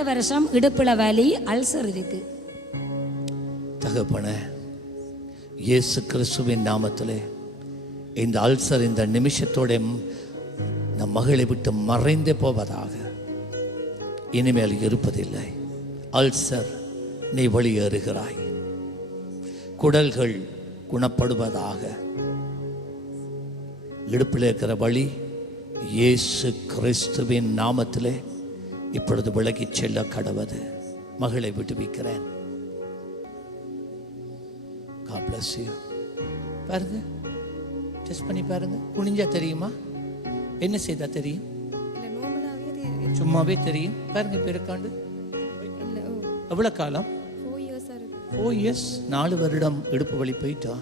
நாலு வருஷம் இடுப்புல வலி அல்சர் இருக்கு. தகப்பன இயேசு கிறிஸ்துவின் நாமத்தில் இந்த அல்சர் இந்த நிமிஷத்தோட நம் மகளை விட்டு மறைந்து போவதாக இனிமேல் இருப்பதில்லை. அல்சர் நீ வெளியேறுகிறாய் குடல்கள் குணப்படுவதாக இடுப்பில் இருக்கிற வழி இயேசு கிறிஸ்துவின் நாமத்திலே இப்பொழுது விலகிச் செல்ல கடவது. மகளை you. பாருங்க. டெஸ்ட் பண்ணி பாருங்க. குனிஞ்சா தெரியுமா? என்ன செய்தா தெரியும்? சும்மாவே தெரியும். பாருங்க இல்லை ஓ. எவ்வளவு காலம்? ஃபோர் எஸ் நாலு வருடம் இடுப்பு வலி போயிட்டா?